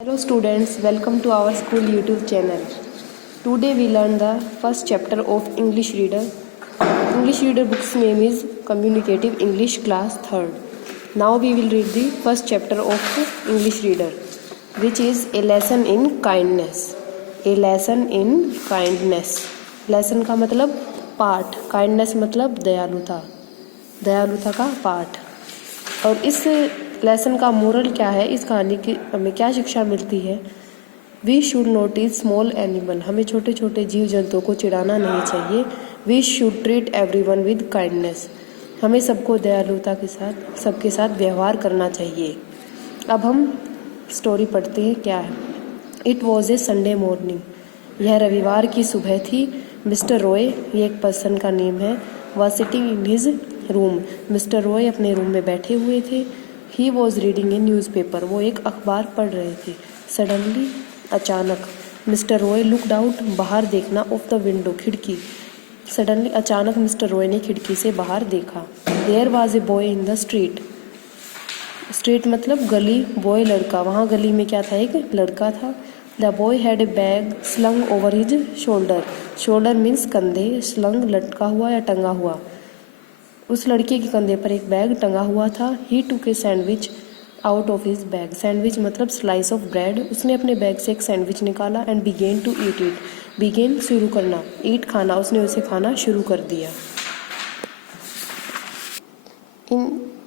Hello students, welcome to our school YouTube channel. Today we learn the first chapter of English Reader. English Reader book's name is Communicative English Class 3rd. Now we will read the first chapter of English Reader, which is A Lesson in Kindness. A Lesson in Kindness. Lesson का मतलब पाठ, kindness मतलब दयालुता, दयालुता का पाठ। और इस लेसन का मोरल क्या है, इस कहानी की हमें क्या शिक्षा मिलती है। We should notice small animal, हमें छोटे छोटे जीव जंतुओं को चिढ़ाना नहीं चाहिए। We should treat everyone with kindness, हमें सबको दयालुता के साथ सबके साथ व्यवहार करना चाहिए। अब हम स्टोरी पढ़ते हैं क्या है। It was a Sunday morning, यह रविवार की सुबह थी। मिस्टर रॉय, ये एक पर्सन का नेम है, was sitting in his room. Mister Roy अपने रूम में बैठे हुए थे। He was reading A newspaper, वो एक अखबार पढ़ रहे थे। सडनली, अचानक, मिस्टर रॉय लुकड आउट, बाहर देखना, ऑफ द विंडो, खिड़की। सडनली, अचानक मिस्टर रॉय ने खिड़की से बाहर देखा। There was a boy in the street. Street मतलब गली, बॉय लड़का, वहाँ गली में क्या था, एक लड़का था। The boy had a bag slung over his shoulder. Shoulder means कंधे, स्लंग लटका हुआ या टंगा हुआ। उस लड़के के कंधे पर एक बैग टंगा हुआ था। He took a sandwich out of his bag. Sandwich मतलब स्लाइस ऑफ ब्रेड। उसने अपने बैग से एक सैंडविच निकाला and began to eat it. Began शुरू करना, ईट खाना, उसने उसे खाना शुरू कर दिया।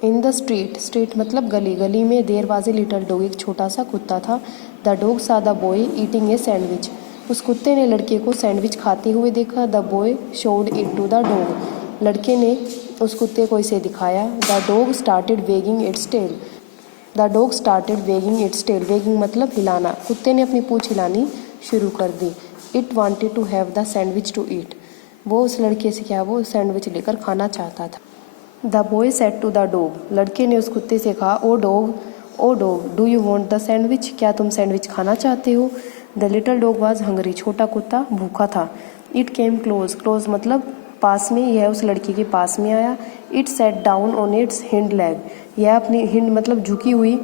इन द स्ट्रीट, स्ट्रीट मतलब गली, गली में there was a little dog, एक छोटा सा कुत्ता था। The dog saw the boy eating a sandwich, उस कुत्ते ने लड़के को सैंडविच खाते हुए देखा। The boy showed it to the dog, लड़के ने उस कुत्ते को इसे दिखाया। The dog started wagging its tail. The dog started wagging its tail, wagging मतलब हिलाना, कुत्ते ने अपनी पूंछ हिलानी शुरू कर दी। It wanted to have the sandwich to eat, वो उस लड़के से क्या, वो सैंडविच लेकर खाना चाहता था। The boy said to the dog, लड़के ने उस कुत्ते से कहा, oh dog do you want the sandwich, क्या तुम सैंडविच खाना चाहते हो। The little dog was hungry, छोटा कुत्ता भूखा था। इट केम क्लोज, क्लोज मतलब पास में, यह उस लड़के के पास में आया। It set down on it's hind leg, यह अपनी हिंड मतलब झुकी हुई,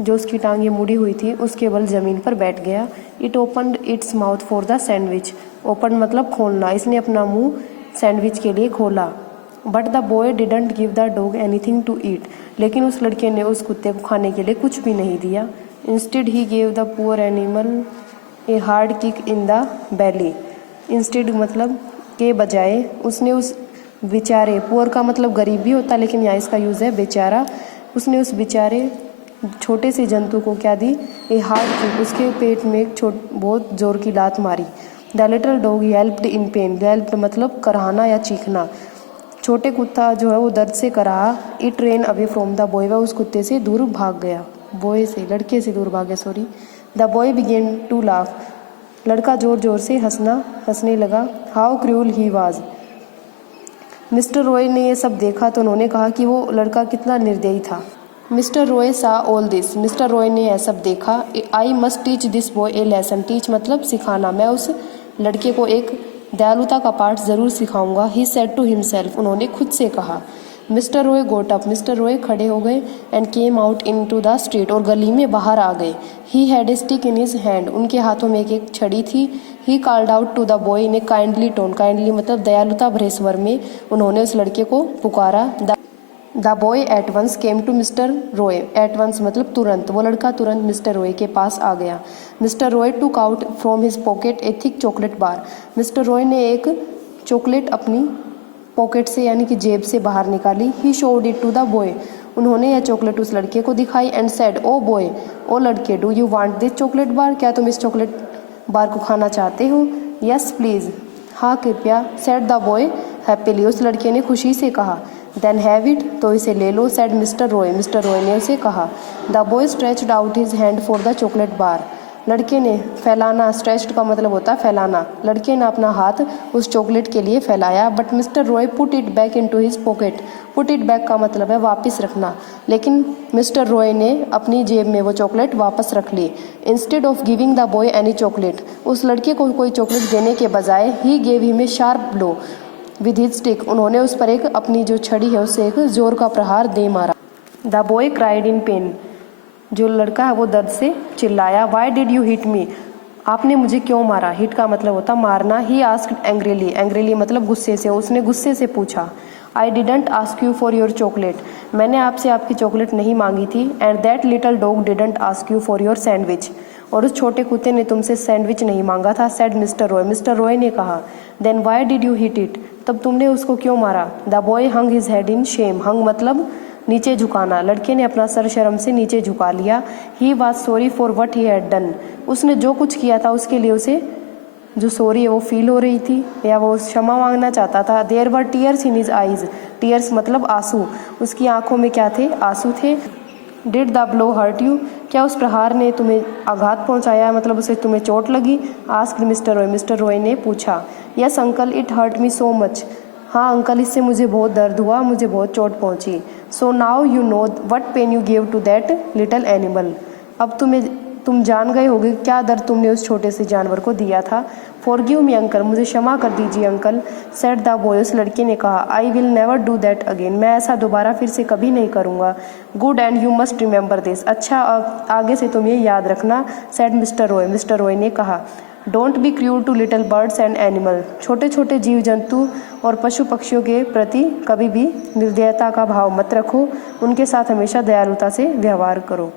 जो उसकी टांगें मुड़ी हुई थी, उसके बल जमीन पर बैठ गया। It opened its mouth for the sandwich, open मतलब खोलना, इसने अपना मुंह सैंडविच के लिए खोला। But the boy didn't give the dog anything to eat, लेकिन उस लड़के ने उस कुत्ते को खाने के लिए कुछ भी नहीं दिया। Instead he gave the poor animal a hard kick in the belly. Instead मतलब के बजाय उसने उस बेचारे, पुअर का मतलब गरीब भी होता है, लेकिन यहाँ इसका यूज़ है बेचारा, उसने उस बेचारे छोटे से जंतु को क्या दी, ए हार्ड किक, उसके पेट में एक बहुत जोर की लात मारी। The little dog yelped in pain, yelped मतलब कराहना या चीखना, छोटे कुत्ता जो है वो दर्द से कराहा। It ran away from the boy, वह उस कुत्ते से दूर भाग गया, बॉय से, लड़के से दूर भाग गया, sorry. The boy began to laugh, लड़का जोर जोर से हंसने लगा। How cruel he was, mister Roy ने ये सब देखा तो उन्होंने कहा कि वो लड़का कितना निर्दयी था। मिस्टर रॉय सा ऑल दिस, मिस्टर रॉय ने यह सब देखा। I must teach this boy A lesson, teach मतलब सिखाना, मैं उस लड़के को एक दयालुता का पाठ ज़रूर सिखाऊंगा। ही सेड टू हिमसेल्फ, उन्होंने खुद से कहा। Mister Roy got up, mister Roy खड़े हो गए। And came out into the street, और गली में बाहर आ गए। He had a stick in his hand, उनके हाथों में एक छड़ी थी। He called out to the boy in a kindly tone, kindly मतलब दयालुता भरे स्वर में उन्होंने उस लड़के को पुकारा। The boy at once came to mister Roy, at once मतलब तुरंत, वो लड़का तुरंत मिस्टर रॉय के पास आ गया। मिस्टर रॉय टूक out from his pocket A thick chocolate bar, mister Roy ने एक चॉकलेट अपनी पॉकेट से यानी कि जेब से बाहर निकाली। He showed it to the boy, उन्होंने यह चॉकलेट उस लड़के को दिखाई। एंड सेड, ओ बॉय, ओ लड़के, do you want this chocolate bar, क्या तुम इस चॉकलेट बार को खाना चाहते हो। यस प्लीज़, हाँ कृपया। सेड द बॉय हैप्पीली, उस लड़के ने खुशी से कहा। देन हैव इट, तो इसे ले लो। Said mister Roy, mister Roy ने उसे कहा। The boy stretched out his hand for the chocolate bar, लड़के ने फैलाना, स्ट्रेच्ड का मतलब होता है फैलाना, लड़के ने अपना हाथ उस चॉकलेट के लिए फैलाया। But mister Roy put it back into his pocket, put it back का मतलब है वापस रखना, लेकिन मिस्टर रॉय ने अपनी जेब में वो चॉकलेट वापस रख ली। Instead of giving the boy any chocolate, उस लड़के को कोई चॉकलेट देने के बजाय ही gave him a sharp blow with his stick, उन्होंने उस पर एक अपनी जो छड़ी है उससे एक जोर का प्रहार दे मारा। The boy cried in pen, जो लड़का है वो दर्द से चिल्लाया, Y did you hit me, आपने मुझे क्यों मारा। हिट का मतलब होता मारना। ही आस्क्ड एंग्रीली, एंग्रीली मतलब गुस्से से, उसने गुस्से से पूछा। I didn't ask you for your chocolate, मैंने आपसे आपकी चॉकलेट नहीं मांगी थी। And that little dog didn't ask you for your sandwich, और उस छोटे कुत्ते ने तुमसे सैंडविच नहीं मांगा था। Said mister Roy, mister Roy ने कहा। Then why did you hit it, तब तुमने उसको क्यों मारा। The boy hung his head in shame, hung मतलब नीचे झुकाना, लड़के ने अपना सर शर्म से नीचे झुका लिया। He was sorry for what he had done, उसने जो कुछ किया था उसके लिए उसे जो सॉरी है वो फील हो रही थी या वो क्षमा मांगना चाहता था। There were tears in his eyes, tears मतलब आंसू, उसकी आंखों में क्या थे, आंसू थे। Did the blow hurt you, क्या उस प्रहार ने तुम्हें आघात पहुंचाया, मतलब उसे तुम्हें चोट लगी। Asked mister Roy, mister Roy ने पूछा। Yes uncle it hurt me so much, हाँ अंकल इससे मुझे बहुत दर्द हुआ, मुझे बहुत चोट पहुंची। So now you know what pain you give to that little animal, अब तुम जान गए होगे क्या दर्द तुमने उस छोटे से जानवर को दिया था। फॉरगिव मी अंकल, मुझे क्षमा कर दीजिए अंकल। सेड द बॉय, उस लड़के ने कहा। I will never do that again, मैं ऐसा दोबारा फिर से कभी नहीं करूँगा। Good and you must remember this, अच्छा आगे से तुम ये याद रखना। Said mister Roy, mister Roy ने कहा। Don't be cruel to little birds and animal, छोटे छोटे जीव जंतु और पशु पक्षियों के प्रति कभी भी निर्दयता का भाव मत रखो, उनके साथ हमेशा दयालुता से व्यवहार करो।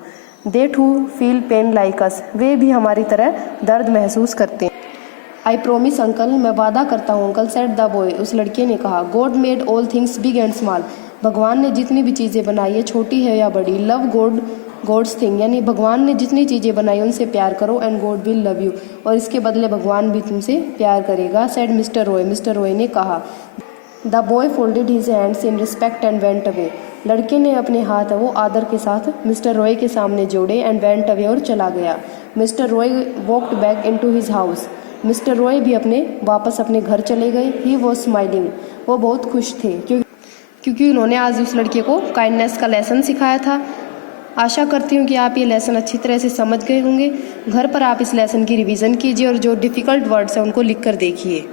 They to feel pain like us, वे भी हमारी तरह दर्द महसूस करते हैं। आई प्रोमिस अंकल, मैं वादा करता हूँ अंकल। सेड द बॉय, उस लड़के ने कहा। God made all things big and small, भगवान ने जितनी भी चीज़ें बनाई है छोटी है या बड़ी। लव गॉड्स थिंग, यानी भगवान ने जितनी चीज़ें बनाई उनसे प्यार करो। And God will love you, और इसके बदले भगवान भी तुमसे प्यार करेगा। Said mister Roy, mister Roy ने कहा। The boy folded his hands in respect and went away, लड़के ने अपने हाथ वो आदर के साथ मिस्टर रॉय के सामने जोड़े। एंड वेंट अवे, और चला गया। Mister Roy walked back into his house, mister Roy भी वापस अपने घर चले गए। ही वॉज स्माइलिंग, वो बहुत खुश थे क्योंकि उन्होंने आज उस लड़के को काइंडनेस का लेसन सिखाया था। आशा करती हूँ कि आप ये लेसन अच्छी तरह से समझ गए होंगे। घर पर आप इस लेसन की रिवीजन कीजिए और जो डिफ़िकल्ट वर्ड्स हैं उनको लिख कर देखिए।